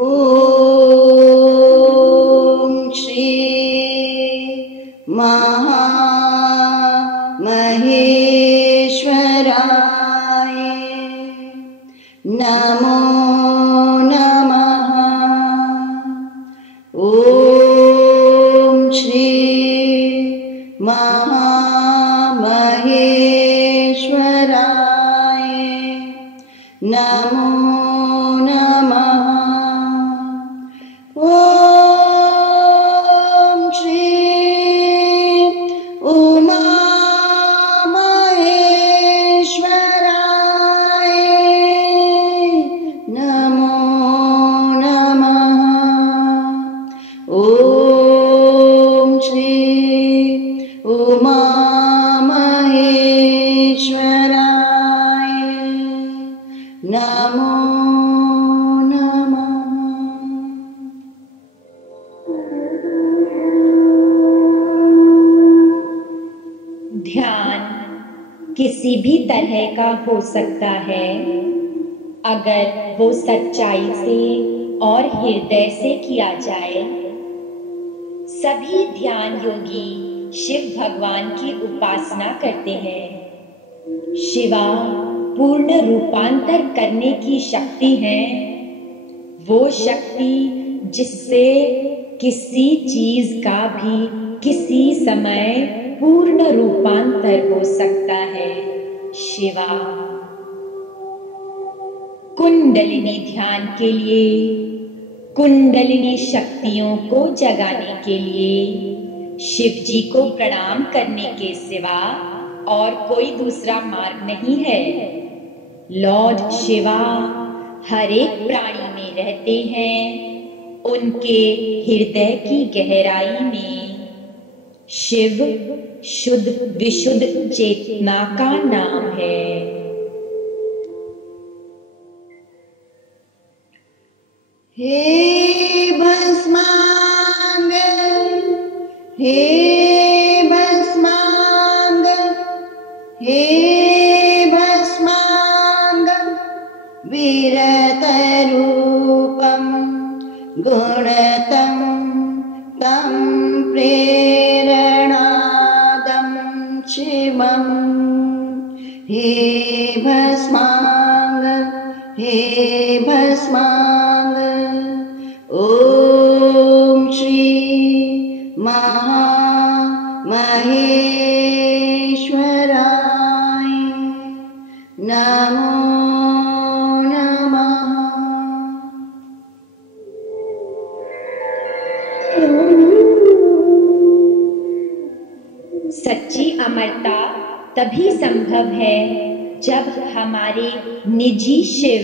ओम श्री महामहेश्वराय नमो नमः। ओम श्री महामहेश्वराय नमो नमः। ओम श्री उमामहेश्वराय नमो नमः। ओम श्री उमामहेश्वराय नमो नमः। ध्यान किसी भी तरह का हो सकता है अगर वो सच्चाई से और हृदय से किया जाए। सभी ध्यान योगी शिव भगवान की उपासना करते हैं। शिवा पूर्ण रूपांतर करने की शक्ति है, वो शक्ति जिससे किसी चीज का भी किसी समय पूर्ण रूपांतर हो सकता है। शिवा कुंडलिनी ध्यान के लिए, कुंडलिनी शक्तियों को जगाने के लिए शिव जी को प्रणाम करने के सिवा और कोई दूसरा मार्ग नहीं है। लॉर्ड शिवा हर एक प्राणी में रहते हैं, उनके हृदय की गहराई में। शिव शुद्ध विशुद्ध चेतना का नाम है। हे भस्मांग, हे भस्मांग, हे भस्मांग विरतरूपं गुणतं तं प्रेरणादं शिवं। हे भस्मांग, हे भस्मांग। ओम श्री महामहेश्वराय नमो नमः। सच्ची अमरता तभी संभव है जब हमारे निजी शिव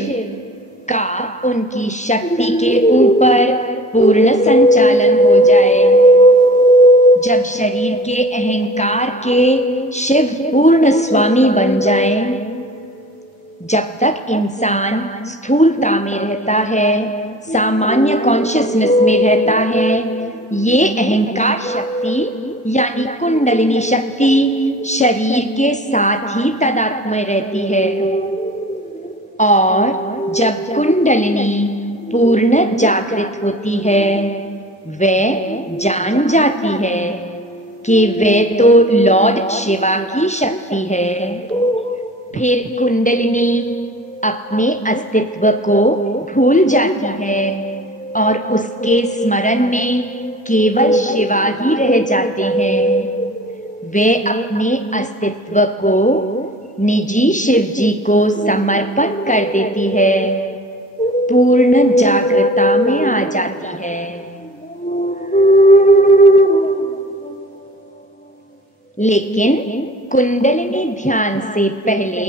का उनकी शक्ति के ऊपर पूर्ण संचालन हो जाए। जब शरीर के अहंकार के शिव पूर्ण स्वामी बन जाए। जब तक इंसान स्थूलता में रहता है, सामान्य कॉन्शियसनेस में रहता है, ये अहंकार शक्ति यानी कुंडलिनी शक्ति शरीर के साथ ही तादात्म्य में रहती है। और जब कुंडलिनी पूर्ण जागृत होती है, वह जान जाती है कि वह तो लॉर्ड शिवा की शक्ति है। फिर कुंडलिनी अपने अस्तित्व को भूल जाती है और उसके स्मरण में केवल शिवा ही रह जाते हैं। वे अपने अस्तित्व को निजी शिव जी को समर्पण कर देती है, पूर्ण जागृता में आ जाती है। लेकिन कुंडलिनी ध्यान से पहले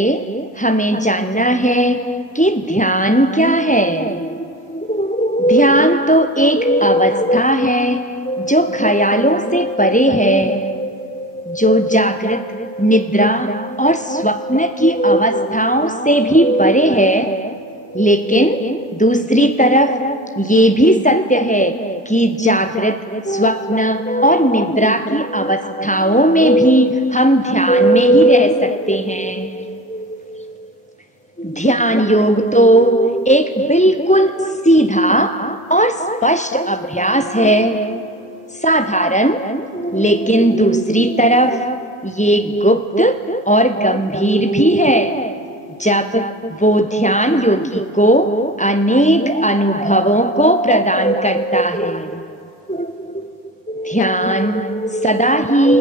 हमें जानना है कि ध्यान क्या है। ध्यान तो एक अवस्था है जो ख्यालों से परे है, जो जागृत, निद्रा और स्वप्न की अवस्थाओं से भी परे है। लेकिन दूसरी तरफ ये भी सत्य है कि जागृत, स्वप्न और निद्रा की अवस्थाओं में भी हम ध्यान में ही रह सकते हैं। ध्यान योग तो एक बिल्कुल सीधा स्पष्ट अभ्यास है, साधारण, लेकिन दूसरी तरफ ये गुप्त और गंभीर भी है। जब वो ध्यान योगी को अनेक अनुभवों को प्रदान करता है। ध्यान सदा ही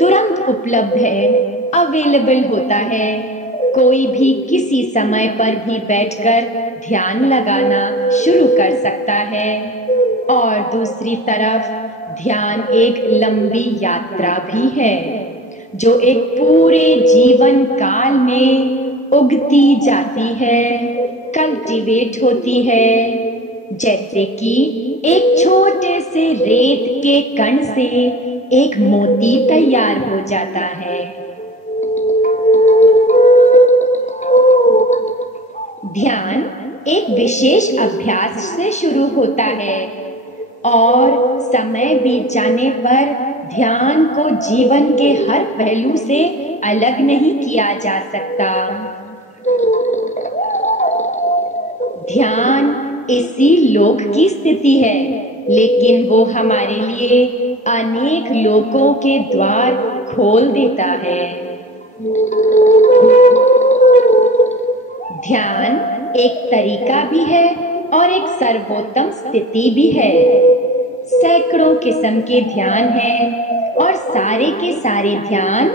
तुरंत उपलब्ध है, अवेलेबल होता है। कोई भी किसी समय पर भी बैठकर ध्यान लगाना शुरू कर सकता है। और दूसरी तरफ ध्यान एक लंबी यात्रा भी है, जो एक पूरे जीवन काल में उगती जाती है, कल्टीवेट होती है। जैसे कि एक छोटे से रेत के कण से एक मोती तैयार हो जाता है। ध्यान एक विशेष अभ्यास से शुरू होता है और समय बीत जाने पर ध्यान को जीवन के हर पहलू से अलग नहीं किया जा सकता। ध्यान इसी लोक की स्थिति है, लेकिन वो हमारे लिए अनेक लोकों के द्वार खोल देता है। ध्यान एक तरीका भी है और एक सर्वोत्तम स्थिति भी है। सैकड़ों किस्म के ध्यान हैं और सारे के सारे ध्यान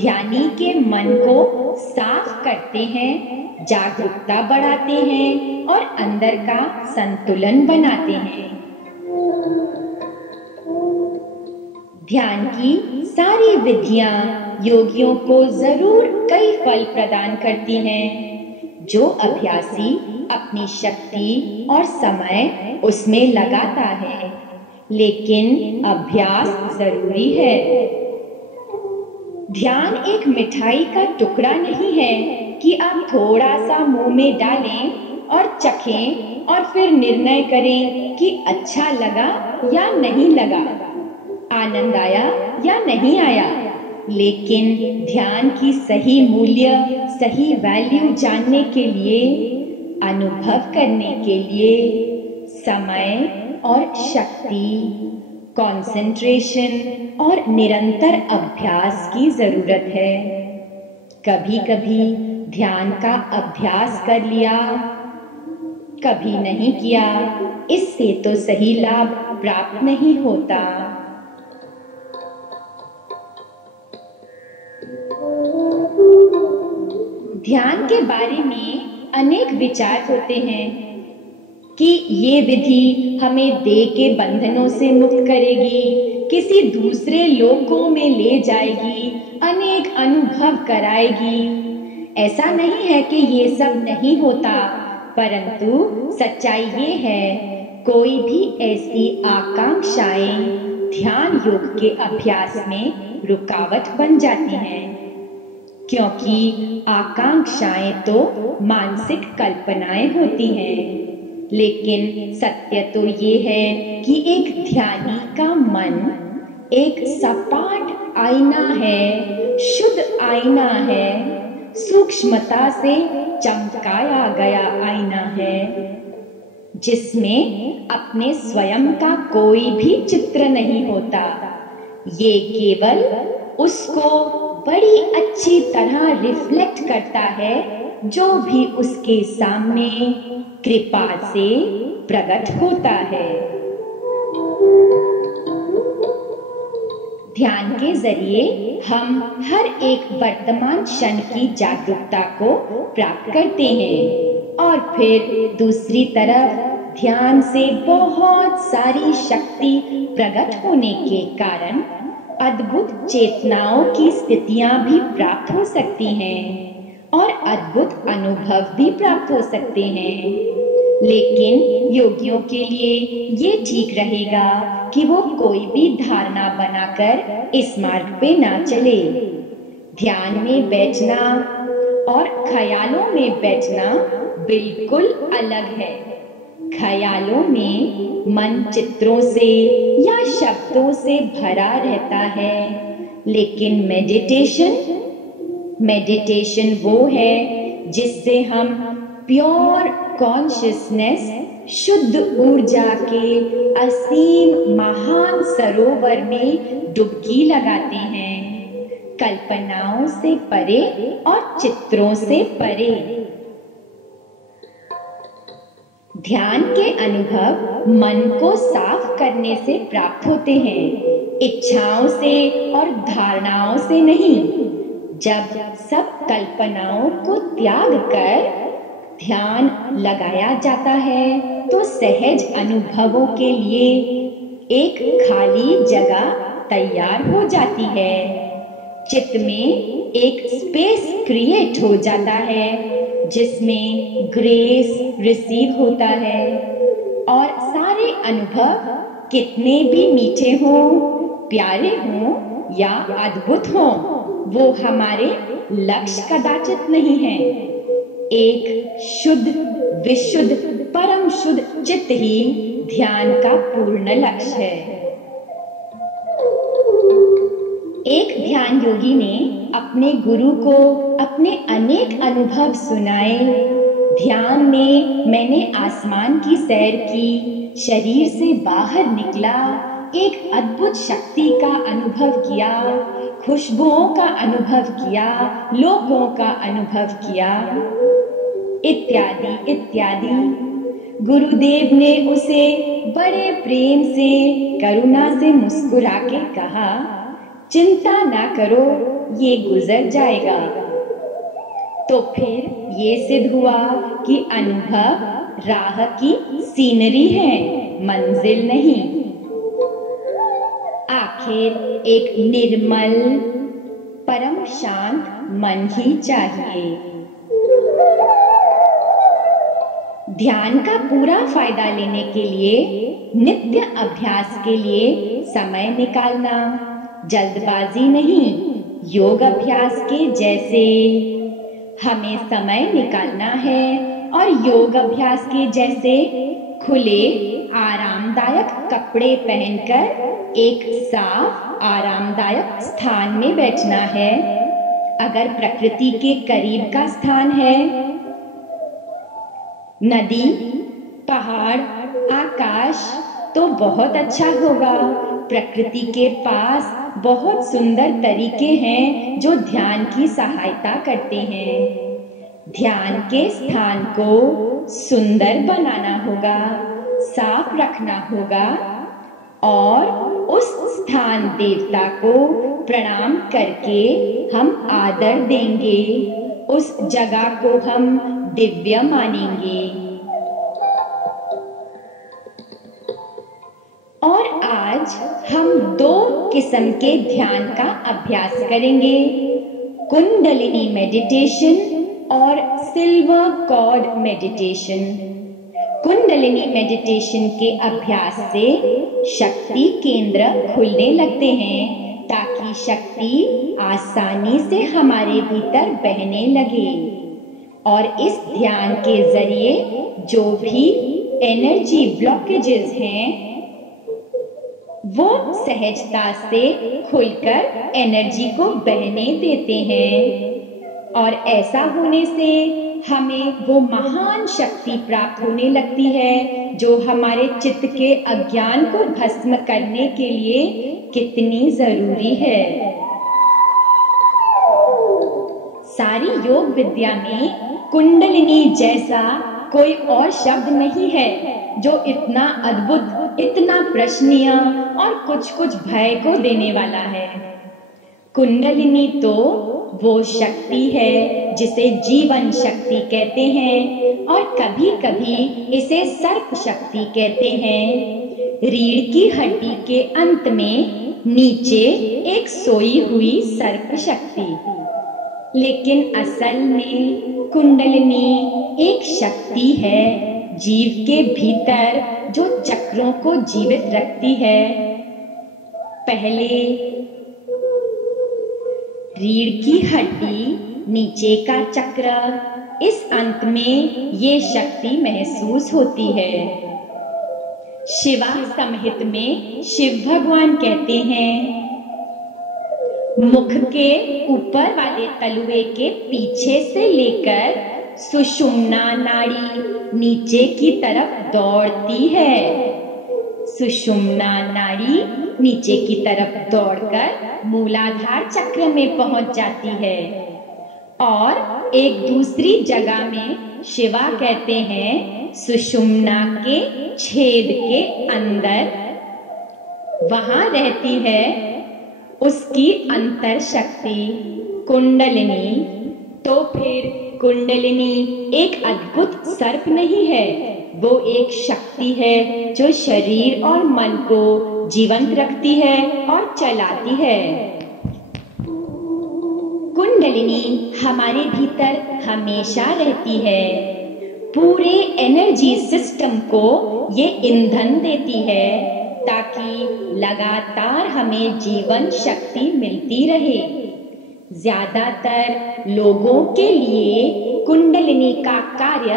ध्यानी के मन को साफ करते हैं, जागरूकता बढ़ाते हैं और अंदर का संतुलन बनाते हैं। ध्यान की सारी विधियां योगियों को जरूर कई फल प्रदान करती हैं। जो अभ्यासी अपनी शक्ति और समय उसमें लगाता है, लेकिन अभ्यास जरूरी है। ध्यान एक मिठाई का टुकड़ा नहीं है कि आप थोड़ा सा मुंह में डालें और चखें और फिर निर्णय करें कि अच्छा लगा या नहीं लगा, आनंद आया या नहीं आया। लेकिन ध्यान की सही मूल्य, सही वैल्यू जानने के लिए, अनुभव करने के लिए समय और शक्ति, कंसंट्रेशन और निरंतर अभ्यास की जरूरत है। कभी कभी ध्यान का अभ्यास कर लिया, कभी नहीं किया, इससे तो सही लाभ प्राप्त नहीं होता। ध्यान के बारे में अनेक विचार होते हैं कि ये विधि हमें देह के बंधनों से मुक्त करेगी, किसी दूसरे लोकों में ले जाएगी, अनेक अनुभव कराएगी। ऐसा नहीं है कि ये सब नहीं होता, परंतु सच्चाई ये है, कोई भी ऐसी आकांक्षाएं ध्यान योग के अभ्यास में रुकावट बन जाती हैं। क्योंकि आकांक्षाएं तो मानसिक कल्पनाएं होती हैं, लेकिन सत्य तो ये है कि एक ध्यानी का मन एक सपाट आईना है, शुद्ध आईना है, सूक्ष्मता से चमकाया गया आईना है, जिसमें अपने स्वयं का कोई भी चित्र नहीं होता। ये केवल उसको बड़ी अच्छी तरह रिफ्लेक्ट करता है, जो भी उसके सामने कृपा से प्रकट होता है। ध्यान के जरिए हम हर एक वर्तमान क्षण की जागरूकता को प्राप्त करते हैं और फिर दूसरी तरफ ध्यान से बहुत सारी शक्ति प्रकट होने के कारण अद्भुत चेतनाओं की स्थितियां भी प्राप्त हो सकती हैं और अद्भुत अनुभव भी प्राप्त हो सकते हैं। लेकिन योगियों के लिए ये ठीक रहेगा कि वो कोई भी धारणा बनाकर इस मार्ग पे ना चले। ध्यान में बैठना और ख्यालों में बैठना बिल्कुल अलग है। ख्यालों में मन चित्रों से या शब्दों से भरा रहता है, लेकिन मेडिटेशन वो है जिससे हम प्योर कॉन्शियसनेस शुद्ध ऊर्जा के असीम महान सरोवर में डुबकी लगाते हैं, कल्पनाओं से परे और चित्रों से परे। ध्यान के अनुभव मन को साफ करने से प्राप्त होते हैं, इच्छाओं से और धारणाओं से नहीं। जब सब कल्पनाओं को त्याग कर ध्यान लगाया जाता है तो सहज अनुभवों के लिए एक खाली जगह तैयार हो जाती है। चित्त में एक स्पेस क्रिएट हो जाता है जिसमें ग्रेस रिसीव होता है और सारे अनुभव कितने भी मीठे हों, प्यारे हों या अद्भुत हों, वो हमारे लक्ष्य कदाचित नहीं है। एक शुद्ध विशुद्ध परम शुद्ध चित्त ही ध्यान का पूर्ण लक्ष्य है। एक ध्यान योगी ने अपने गुरु को अपने अनेक अनुभव सुनाए। ध्यान में मैंने आसमान की सैर की, शरीर से बाहर निकला, एक अद्भुत शक्ति का अनुभव किया, खुशबुओं का अनुभव किया, लोगों का अनुभव किया, इत्यादि इत्यादि। गुरुदेव ने उसे बड़े प्रेम से, करुणा से मुस्कुरा के कहा, चिंता ना करो, ये गुजर जाएगा। तो फिर ये सिद्ध हुआ कि अनुभव राह की सीनरी है, मंजिल नहीं। आखिर एक निर्मल परम शांत मन ही चाहिए। ध्यान का पूरा फायदा लेने के लिए नित्य अभ्यास के लिए समय निकालना, जल्दबाजी नहीं, योग अभ्यास के जैसे हमें समय निकालना है और योग अभ्यास के जैसे खुले आरामदायक कपड़े पहनकर एक साफ आरामदायक स्थान में बैठना है। अगर प्रकृति के करीब का स्थान है, नदी, पहाड़, आकाश, तो बहुत अच्छा होगा। प्रकृति के पास बहुत सुंदर तरीके हैं जो ध्यान की सहायता करते हैं। ध्यान के स्थान को सुंदर बनाना होगा, साफ रखना होगा और उस स्थान देवता को प्रणाम करके हम आदर देंगे, उस जगह को हम दिव्य मानेंगे। और आज हम दो किस्म के ध्यान का अभ्यास करेंगे, कुंडलिनी मेडिटेशन और silver cord meditation. Kundalini meditation के अभ्यास से शक्ति केंद्र खुलने लगते हैं ताकि शक्ति आसानी से हमारे भीतर बहने लगे और इस ध्यान के जरिए जो भी एनर्जी ब्लॉकेजेस हैं वो सहजता से खुलकर एनर्जी को बहने देते हैं और ऐसा होने से हमें वो महान शक्ति प्राप्त होने लगती है जो हमारे चित्त के अज्ञान को भस्म करने के लिए कितनी जरूरी है। सारी योग विद्या में कुंडलिनी जैसा कोई और शब्द नहीं है जो इतना अद्भुत, इतना प्रश्नीय और कुछ भय को देने वाला है। कुंडलिनी तो वो शक्ति है जिसे जीवन शक्ति कहते हैं और कभी कभी इसे सर्प शक्ति कहते हैं। रीढ़ की हड्डी के अंत में नीचे एक सोई हुई सर्प शक्ति, लेकिन असल में कुंडलिनी एक शक्ति है जीव के भीतर जो चक्रों को जीवित रखती है। पहले रीढ़ की हड्डी, नीचे का चक्र, इस अंत में ये शक्ति महसूस होती है। शिवा संहित में शिव भगवान कहते हैं, मुख के ऊपर वाले तलुए के पीछे से लेकर सुषुम्ना नाड़ी नीचे की तरफ दौड़ती है। सुषुम्ना नाड़ी नीचे की तरफ दौड़कर मूलाधार चक्र में पहुंच जाती है। और एक दूसरी जगह में शिवा कहते हैं सुषुम्ना के छेद के अंदर वहां रहती है उसकी अंतर शक्ति कुंडलिनी। तो फिर कुंडलिनी एक अद्भुत सर्प नहीं है, वो एक शक्ति है जो शरीर और मन को जीवंत रखती है और चलाती है। कुंडलिनी हमारे भीतर हमेशा रहती है, पूरे एनर्जी सिस्टम को ये ईंधन देती है ताकि लगातार हमें जीवन शक्ति मिलती रहे। ज्यादातर लोगों के लिए कुंडलिनी का कार्य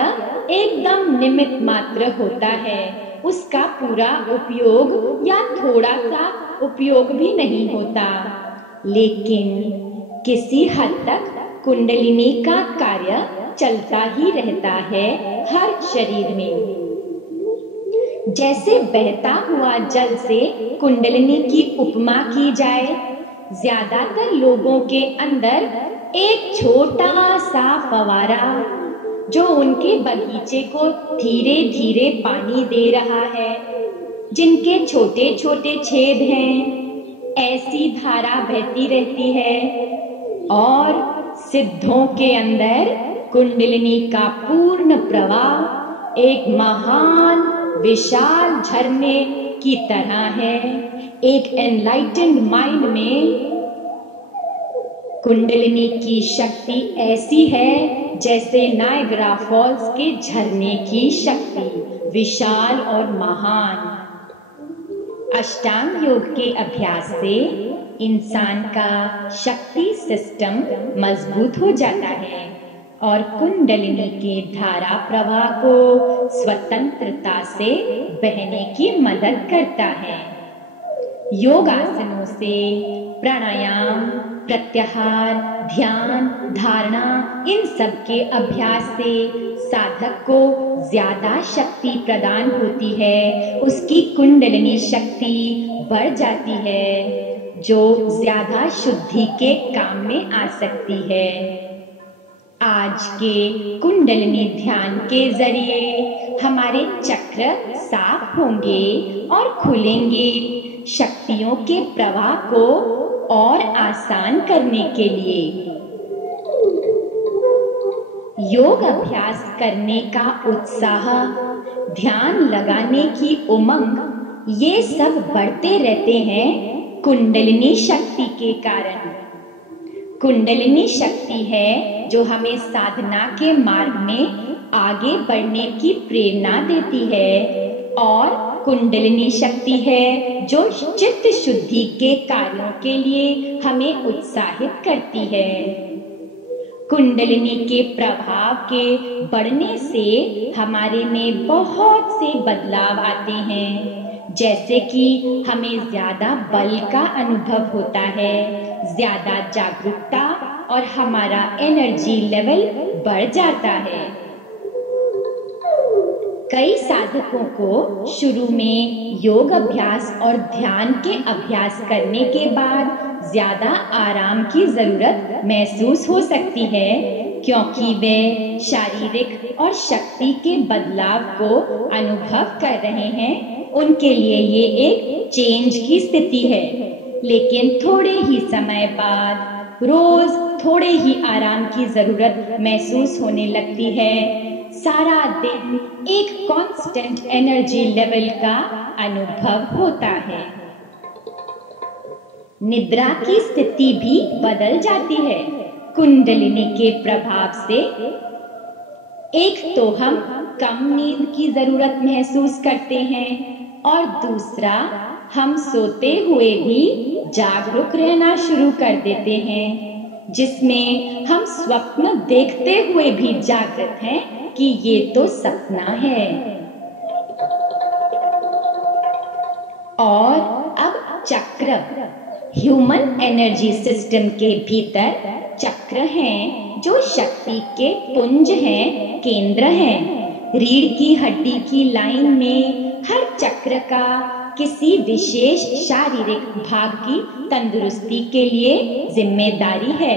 एकदम निमित्त मात्र होता है, उसका पूरा उपयोग या थोड़ा सा उपयोग भी नहीं होता। लेकिन किसी हद तक कुंडलिनी का कार्य चलता ही रहता है हर शरीर में। जैसे बहता हुआ जल से कुंडलिनी की उपमा की जाए, ज्यादातर लोगों के अंदर एक छोटा सा फवारा जो उनके बगीचे को धीरे धीरे पानी दे रहा है, जिनके छोटे छोटे छेद हैं, ऐसी धारा बहती रहती है। और सिद्धों के अंदर कुंडलिनी का पूर्ण प्रवाह एक महान विशाल झरने की तरह है। एक एनलाइटेंड माइंड में कुंडलिनी की शक्ति ऐसी है जैसे नायग्रा फॉल्स के झरने की शक्ति, विशाल और महान। अष्टांग योग के अभ्यास से इंसान का शक्ति सिस्टम मजबूत हो जाता है और कुंडलिनी के धारा प्रवाह को स्वतंत्रता से बहने की मदद करता है। योगासनों से, प्राणायाम, प्रत्याहार, ध्यान, धारणा, इन सब के अभ्यास से साधक को ज्यादा शक्ति प्रदान होती है, उसकी कुंडलिनी शक्ति बढ़ जाती है जो ज्यादा शुद्धि के काम में आ सकती है। आज के कुंडलिनी ध्यान के जरिए हमारे चक्र साफ होंगे और खुलेंगे शक्तियों के प्रवाह को और आसान करने के लिए। योग अभ्यास करने का उत्साह, ध्यान लगाने की उमंग, ये सब बढ़ते रहते हैं कुंडलिनी शक्ति के कारण। कुंडलिनी शक्ति है जो हमें साधना के मार्ग में आगे बढ़ने की प्रेरणा देती है और कुंडलिनी शक्ति है जो चित्त शुद्धि के कार्यों के लिए हमें उत्साहित करती है। कुंडलिनी के प्रभाव के बढ़ने से हमारे में बहुत से बदलाव आते हैं, जैसे कि हमें ज्यादा बल का अनुभव होता है, ज्यादा जागरूकता और हमारा एनर्जी लेवल बढ़ जाता है। कई साधकों को शुरू में योग अभ्यास और ध्यान के अभ्यास करने के बाद ज्यादा आराम की जरूरत महसूस हो सकती है, क्योंकि वे शारीरिक और शक्ति के बदलाव को अनुभव कर रहे हैं। उनके लिए ये एक चेंज की स्थिति है, लेकिन थोड़े ही समय बाद रोज थोड़े ही आराम की जरूरत महसूस होने लगती है। सारा दिन एक कांस्टेंट एनर्जी लेवल का अनुभव होता है। निद्रा की स्थिति भी बदल जाती है कुंडलिनी के प्रभाव से। एक तो हम कम नींद की जरूरत महसूस करते हैं और दूसरा हम सोते हुए भी जागरूक रहना शुरू कर देते हैं, जिसमें हम स्वप्न देखते हुए भी जागृत हैं कि ये तो सपना है। और अब चक्र, ह्यूमन एनर्जी सिस्टम के भीतर चक्र हैं जो शक्ति के पुंज हैं, केंद्र हैं। रीढ़ की हड्डी की लाइन में हर चक्र का किसी विशेष शारीरिक भाग की तंदुरुस्ती के लिए जिम्मेदारी है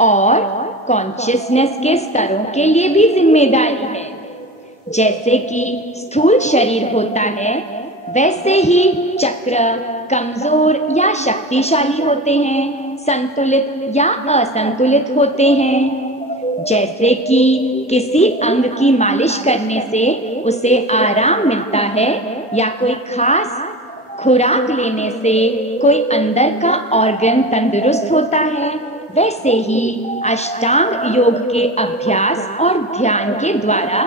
और कॉन्शियसनेस के स्तरों के लिए भी जिम्मेदारी है। जैसे कि स्थूल शरीर होता है, वैसे ही चक्र कमजोर या शक्तिशाली होते हैं, संतुलित या असंतुलित होते हैं। जैसे कि किसी अंग की मालिश करने से उसे आराम मिलता है या कोई खास खुराक लेने से कोई अंदर का ऑर्गन तंदुरुस्त होता है, वैसे ही अष्टांग योग के अभ्यास और ध्यान के द्वारा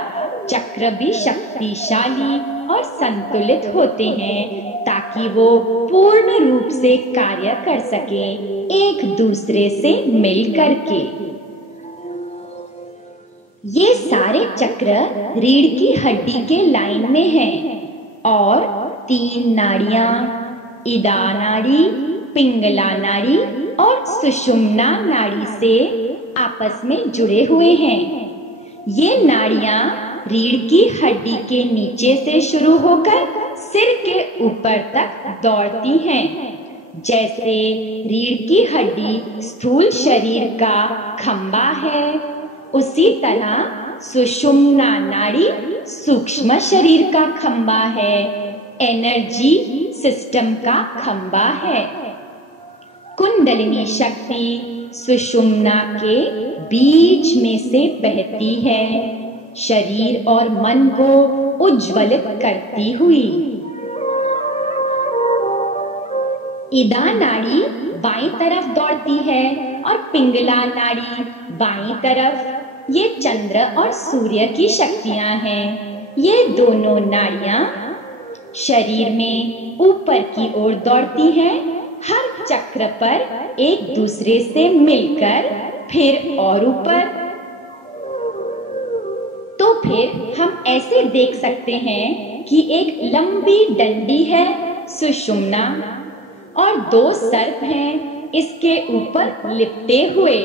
चक्र भी शक्तिशाली और संतुलित होते हैं ताकि वो पूर्ण रूप से कार्य कर सके, एक दूसरे से मिल करके। ये सारे चक्र रीढ़ की हड्डी के लाइन में हैं और 3 नाड़ियां, इदा नाड़ी, पिंगला नाड़ी और सुषुम्ना नाड़ी से आपस में जुड़े हुए हैं। ये नाड़ियां रीढ़ की हड्डी के नीचे से शुरू होकर सिर के ऊपर तक दौड़ती हैं। जैसे रीढ़ की हड्डी स्थूल शरीर का खंबा है, उसी तरह सुषुम्ना नाड़ी सूक्ष्म शरीर का खंबा है, एनर्जी सिस्टम का खंबा है। कुंडलिनी शक्ति सुषुम्ना के बीच में से बहती है, शरीर और मन को उज्ज्वलित करती हुई। इदा नाड़ी बाईं तरफ दौड़ती है और पिंगला नाड़ी बाईं तरफ। ये चंद्र और सूर्य की शक्तियां हैं। ये दोनों नाड़ियां शरीर में ऊपर की ओर दौड़ती हैं, हर चक्र पर एक दूसरे से मिलकर फिर और ऊपर। तो फिर हम ऐसे देख सकते हैं कि एक लंबी डंडी है सुषुम्ना और 2 सर्प हैं इसके ऊपर लिपटे हुए,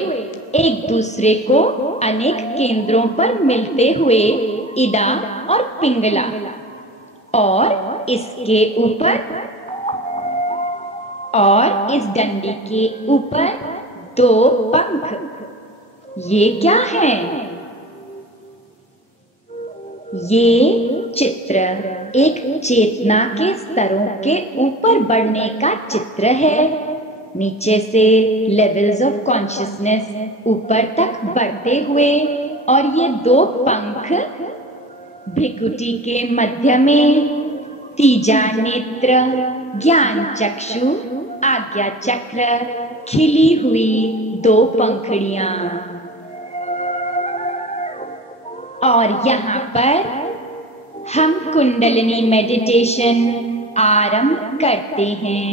एक दूसरे को अनेक केंद्रों पर मिलते हुए, इदा और पिंगला। और इसके ऊपर और इस डंडी के ऊपर 2 पंख। ये क्या है? ये चित्र एक चेतना के स्तरों के ऊपर बढ़ने का चित्र है। नीचे से लेवल्स ऑफ कॉन्शियसनेस ऊपर तक बढ़ते हुए, और ये 2 पंख भ्रिकुटी के मध्य में, तीजा नेत्र, ज्ञान चक्षु, आज्ञा चक्र, खिली हुई 2 पंखुड़ियां। और यहाँ पर हम कुंडलिनी मेडिटेशन आरंभ करते हैं।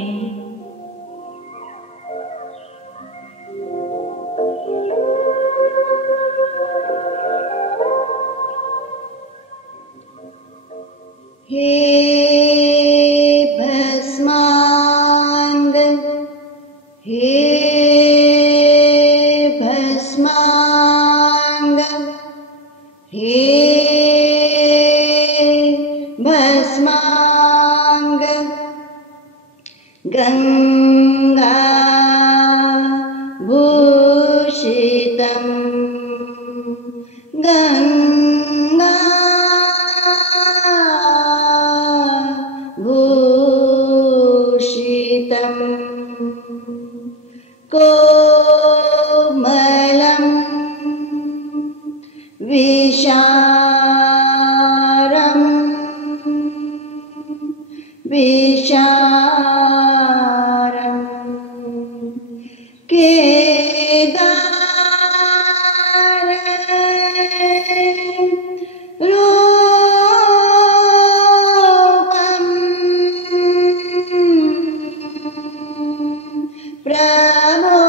हे भस्मांग, हे भस्मांग, हे भस्मांग, गंगा भूषितम, गंगा भूषितम, कोमलम विशारम, विशारम, केदार रूपम, प्रभो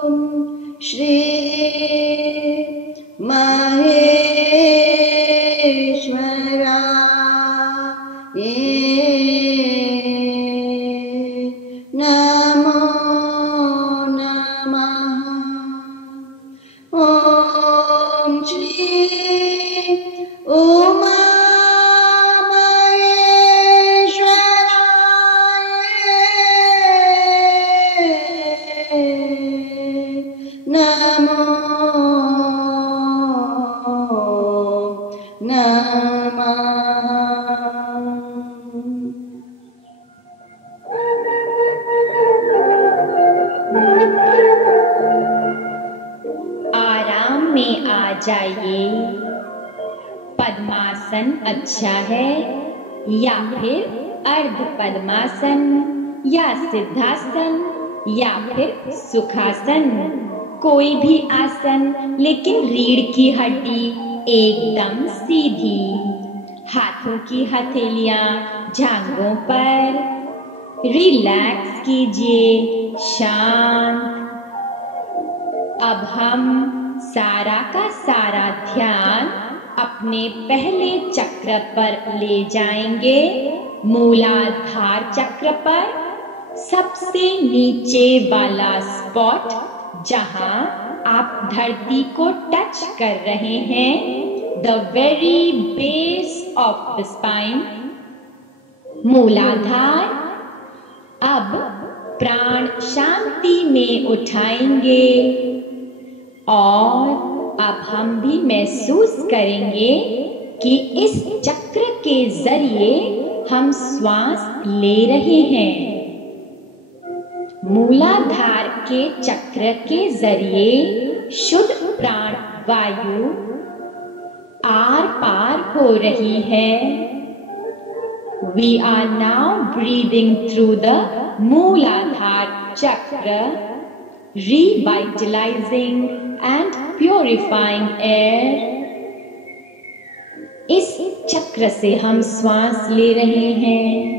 ओम श्री महेश्वराय में आ जाइए। पद्मासन अच्छा है या फिर अर्ध पद्मासन या सिद्धासन या फिर सुखासन, कोई भी आसन, लेकिन रीढ़ की हड्डी एकदम सीधी। हाथों की हथेलियां जांघों पर, रिलैक्स कीजिए, शांत। अब हम सारा का सारा ध्यान अपने पहले चक्र पर ले जाएंगे, मूलाधार चक्र पर, सबसे नीचे वाला स्पॉट जहां आप धरती को टच कर रहे हैं, the very base of the spine, मूलाधार। अब प्राण शांति में उठाएंगे और अब हम भी महसूस करेंगे कि इस चक्र के जरिए हम श्वास ले रहे हैं। मूलाधार के चक्र के जरिए शुद्ध प्राण वायु आर पार हो रही है। We are now breathing through the Mooladhara chakra, revitalizing and purifying air. इस चक्र से हम श्वास ले रहे हैं।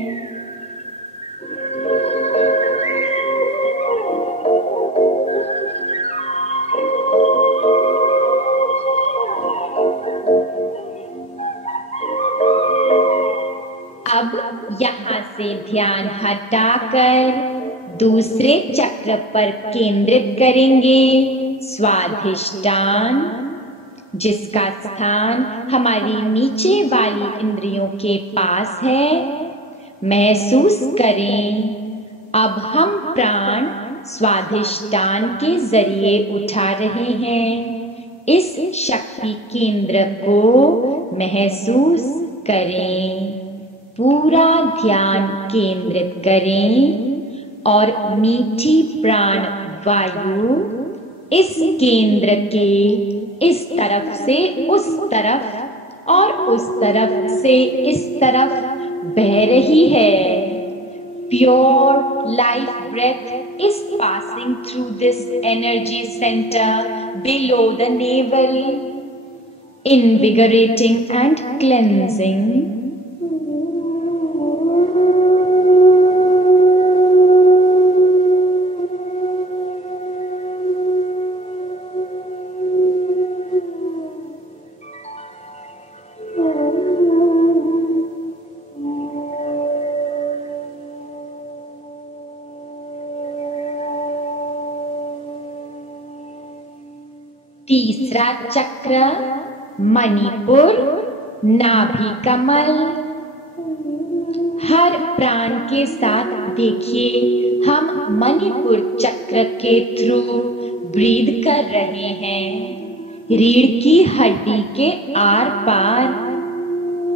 अब यहाँ से ध्यान हटाकर दूसरे चक्र पर केंद्रित करेंगे, स्वाधिष्ठान, जिसका स्थान हमारी नीचे वाली इंद्रियों के पास है। महसूस करें, अब हम प्राण स्वाधिष्ठान के जरिए उठा रहे हैं। इस शक्ति केंद्र को महसूस करें, पूरा ध्यान केंद्रित करें और मीठी प्राण वायु इस केंद्र के इस तरफ से उस तरफ और उस तरफ से इस तरफ बह रही है। Pure life breath is passing through this energy centre below the navel, invigorating and cleansing. तीसरा चक्र मणिपुर, नाभि कमल। हर प्राण के साथ देखिए हम मणिपुर चक्र के थ्रू ब्रीद कर रहे हैं, रीढ़ की हड्डी के आर पार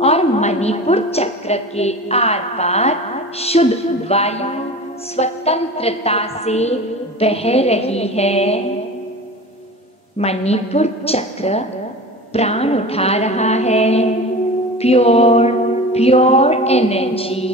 और मणिपुर चक्र के आर पार शुद्ध वायु स्वतंत्रता से बह रही है। मणिपुर चक्र प्राण उठा रहा है, प्योर प्योर एनर्जी।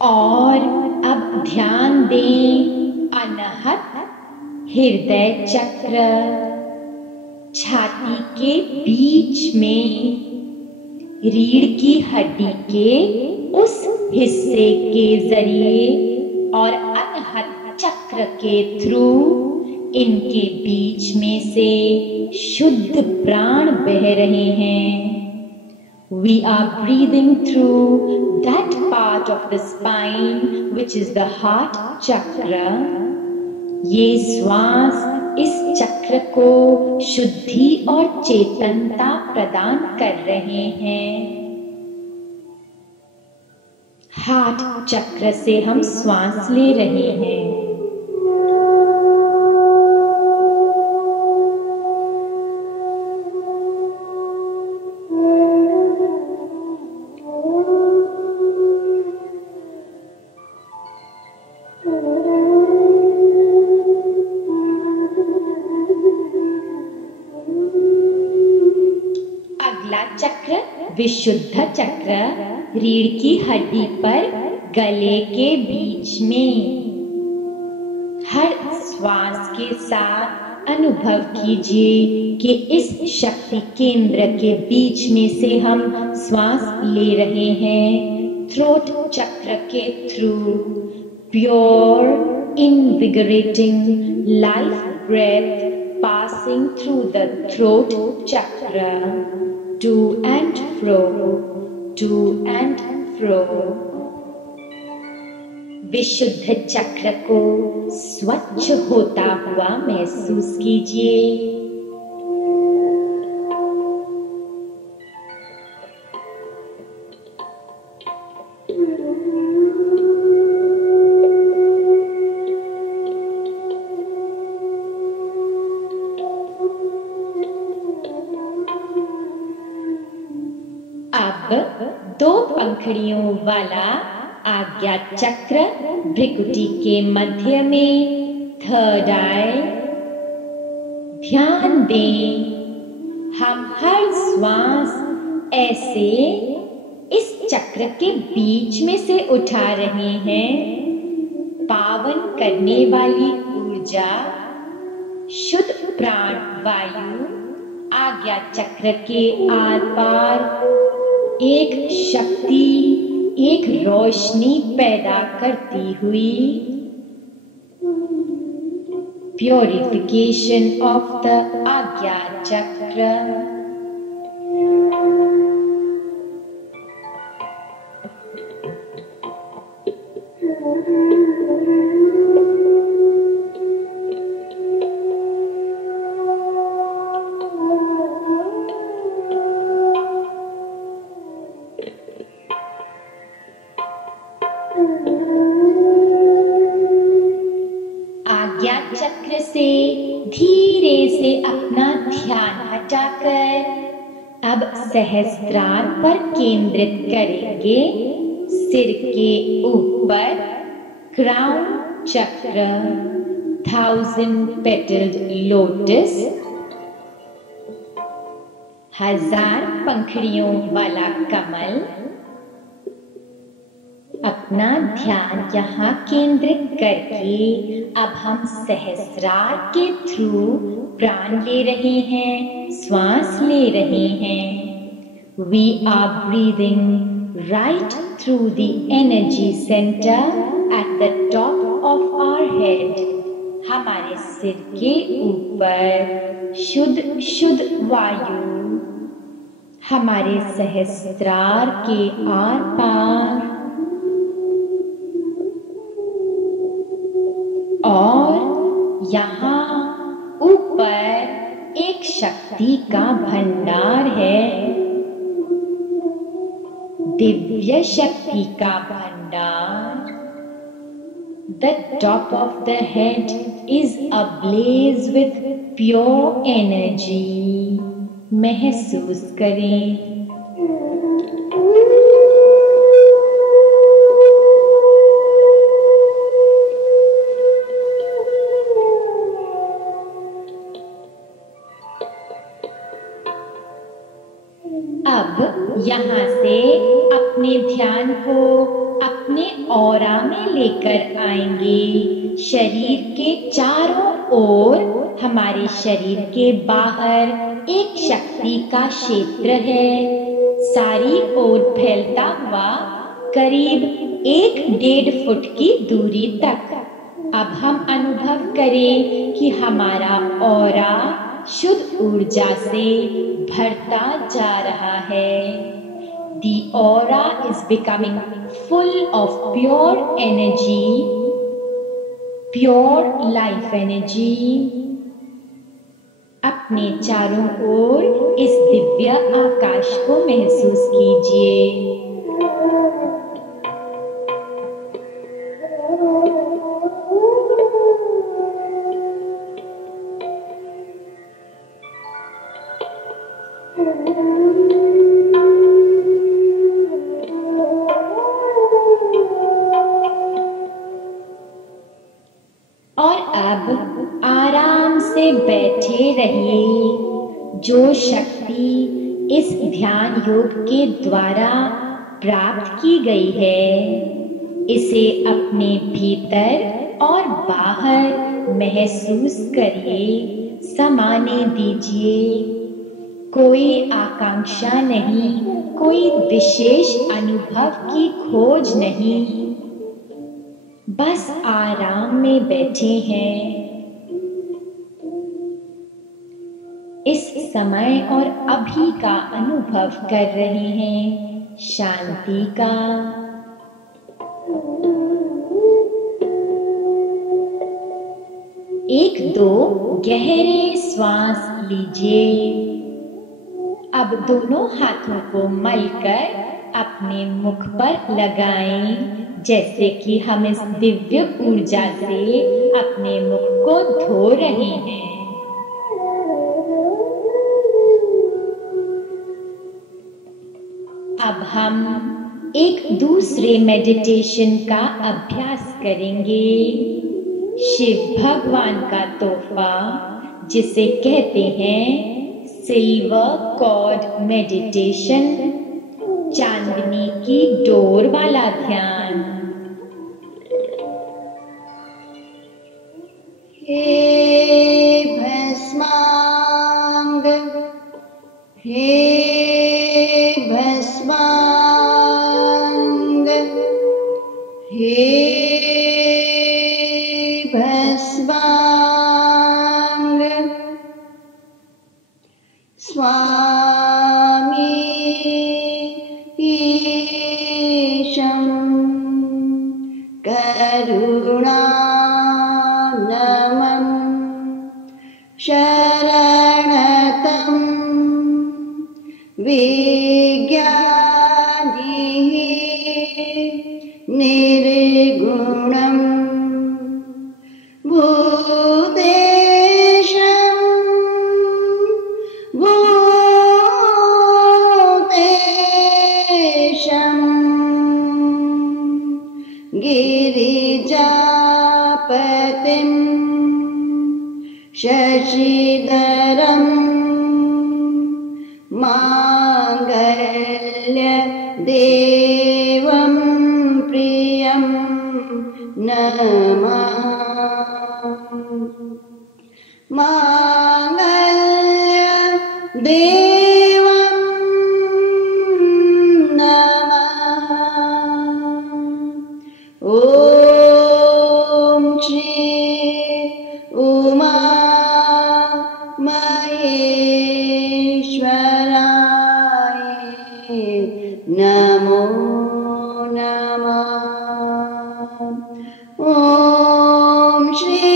और अब ध्यान दें अनहत हृदय चक्र, छाती के बीच में रीढ़ की हड्डी के उस हिस्से के जरिए और अनहत चक्र के थ्रू इनके बीच में से शुद्ध प्राण बह रहे हैं। We are breathing through that part of the spine, which is the heart chakra. ये श्वास इस चक्र को शुद्धि और चेतनता प्रदान कर रहे हैं। हार्ट चक्र से हम श्वास ले रहे हैं। अगला चक्र विशुद्ध चक्र, रीढ़ की हड्डी पर गले के बीच में। हर श्वास के साथ अनुभव कीजिए कि इस शक्ति केंद्र के बीच में से हम श्वास ले रहे हैं। थ्रोट चक्र के through pure invigorating life breath passing through the throat chakra, to and fro, to and fro। विशुद्ध चक्र को स्वच्छ होता हुआ महसूस कीजिए। अब दो पंखुड़ियों वाला आज्ञा चक्र भ्रिकुटी के मध्य में, थर्ड आई। ध्यान दें, हम हर श्वास ऐसे इस चक्र के बीच में से उठा रहे हैं। पावन करने वाली ऊर्जा, शुद्ध प्राण वायु आज्ञा चक्र के आर पार एक शक्ति, एक रोशनी पैदा करती हुई। प्योरिफिकेशन ऑफ द आज्ञा चक्र। आज्ञा चक्र से धीरे से अपना ध्यान हटाकर अब सहस्त्रार पर केंद्रित करेंगे। सिर के ऊपर क्राउन चक्र, 1000 petaled लोटस, 1000 पंखुड़ियों वाला कमल। अपना ध्यान यहाँ केंद्रित करके अब हम सहस्रार के थ्रू प्राण ले रहे हैं, श्वास ले रहे हैं। We are breathing right through the energy center at the top of our head। हमारे सिर के ऊपर शुद्ध शुद्ध वायु हमारे सहस्रार के आर पार, और यहाँ ऊपर एक शक्ति का भंडार है, दिव्य शक्ति का भंडार। The top of the head is ablaze with pure energy। महसूस करें। अब यहाँ से अपने ध्यान को अपने ऑरा में लेकर आएंगे। शरीर के चारों ओर, हमारे शरीर के बाहर एक शक्ति का क्षेत्र है, सारी ओर फैलता हुआ करीब 1-1.5 फुट की दूरी तक। अब हम अनुभव करें कि हमारा ऑरा शुद्ध ऊर्जा से भरता जा रहा है। The aura is becoming full of pure energy, pure life energy. अपने चारों ओर इस दिव्य आकाश को महसूस कीजिए। और अब आराम से बैठे रहिए। जो शक्ति इस ध्यान योग के द्वारा प्राप्त की गई है, इसे अपने भीतर और बाहर महसूस करिए, समाने दीजिए। कोई आकांक्षा नहीं, कोई विशेष अनुभव की खोज नहीं, बस आराम में बैठे हैं। इस समय और अभी का अनुभव कर रहे हैं, शांति का। एक दो गहरे श्वास लीजिए। अब दोनों हाथों को मलकर अपने मुख पर लगाएं, जैसे कि हम इस दिव्य ऊर्जा से अपने मुख को धो रहे हैं। अब हम एक दूसरे मेडिटेशन का अभ्यास करेंगे। शिव भगवान का तोहफा, जिसे कहते हैं सिल्वर कॉर्ड मेडिटेशन, चांदनी की डोर वाला ध्यान। हे भस्मांग, हे भस्मांग, हे भस्मांग, स्वामी ईशं करुणानमं शरणतं विज्ञानिः निर्गुणं भूतेशं भूतेशं गिरिजापतिं शशिधरं माङ्गल्यदेवं प्रियं नमः। माङ्गल्यदेवं नमः। ॐ श्री उमा महेश्वराय नमो नमः। ॐ श्री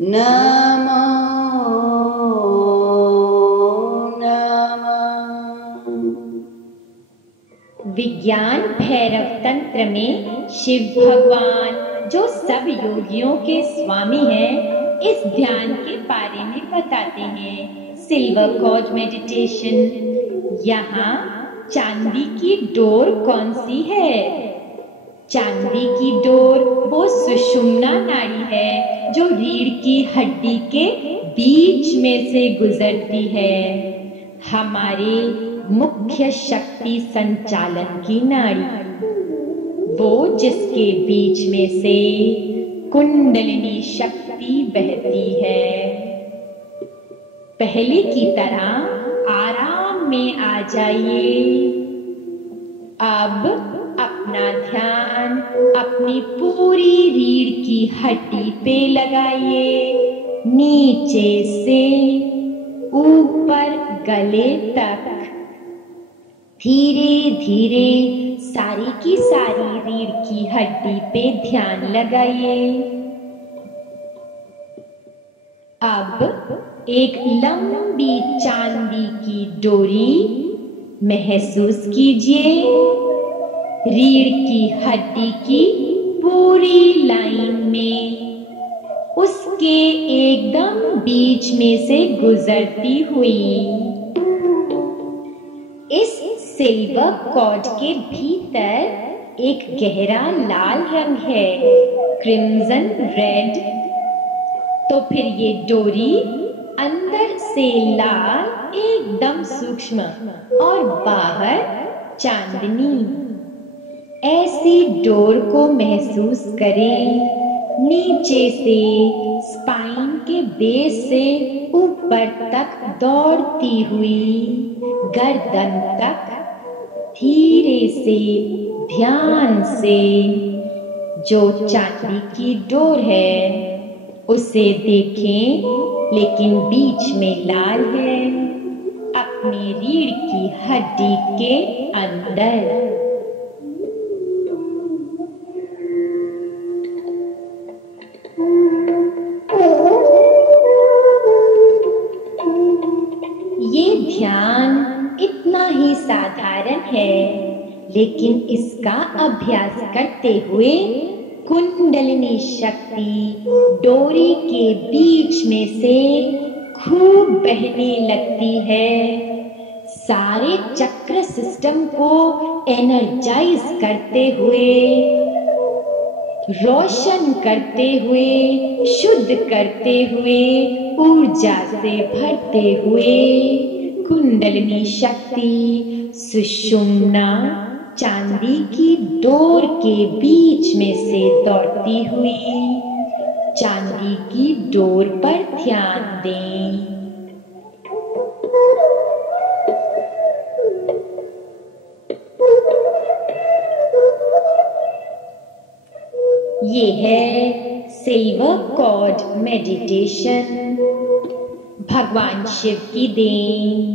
नमो नमः। विज्ञान भैरव तंत्र में शिव भगवान, जो सब योगियों के स्वामी हैं, इस ध्यान के बारे में बताते हैं। Silver cord meditation. यहाँ चांदी की डोर कौन सी है? चांदी की डोर वो सुषुम्ना नाड़ी है जो रीढ़ की हड्डी के बीच में से गुजरती है। हमारे मुख्य शक्ति संचालन की नाड़ी, वो जिसके बीच में से कुंडलिनी शक्ति बहती है। पहले की तरह आराम में आ जाइए। अब अपना ध्यान अपनी पूरी रीढ़ की हड्डी पे लगाइए, नीचे से ऊपर गले तक। धीरे धीरे सारी की सारी रीढ़ की हड्डी पे ध्यान लगाइए। अब एक लंबी चांदी की डोरी महसूस कीजिए, रीढ़ की हड्डी की पूरी लाइन में, उसके एकदम बीच में से गुजरती हुई। इस सिल्वर कॉर्ड के भीतर एक गहरा लाल रंग है, क्रिम्सन रेड। तो फिर ये डोरी अंदर से लाल, एकदम सूक्ष्म, और बाहर चांदनी। ऐसी डोर को महसूस करें, नीचे से स्पाइन के बेस से ऊपर तक दौड़ती हुई गर्दन तक। धीरे से, ध्यान से जो चांदी की डोर है उसे देखें, लेकिन बीच में लाल है, अपनी रीढ़ की हड्डी के अंदर। ये ध्यान इतना ही साधारण है, लेकिन इसका अभ्यास करते हुए कुंडलिनी शक्ति डोरी के बीच में से खूब बहने लगती है, सारे चक्र सिस्टम को एनर्जाइज करते हुए, रोशन करते हुए, शुद्ध करते हुए, ऊर्जा से भरते हुए। कुंडलिनी शक्ति सुषुम्ना चांदी की डोर के बीच में से दौड़ती हुई। चांदी की डोर पर ध्यान दें। ये है सिल्वर कॉर्ड मेडिटेशन। भगवान शिव की देन।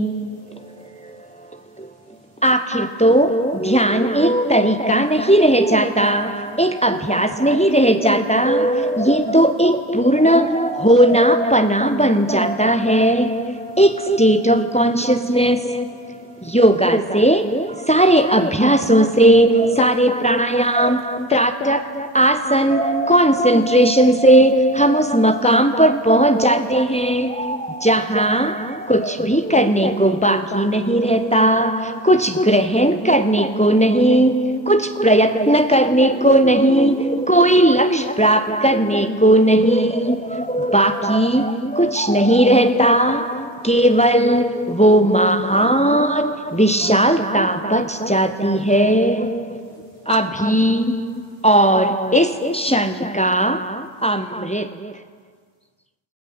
आखिर तो ध्यान एक तरीका नहीं रह जाता, एक अभ्यास नहीं रह जाता, ये तो एक पूर्ण होना पना बन जाता है, एक स्टेट ऑफ कॉन्शियसनेस। योगा से, सारे अभ्यासों से, सारे प्राणायाम, त्राटक, आसन, कंसंट्रेशन से हम उस मकाम पर पहुंच जाते हैं जहां कुछ भी करने को बाकी नहीं रहता, कुछ ग्रहण करने को नहीं, कुछ प्रयत्न करने को नहीं, कोई लक्ष्य प्राप्त करने को नहीं, बाकी कुछ नहीं रहता, केवल वो महान विशालता बच जाती है। अभी और इस क्षण का अमृत।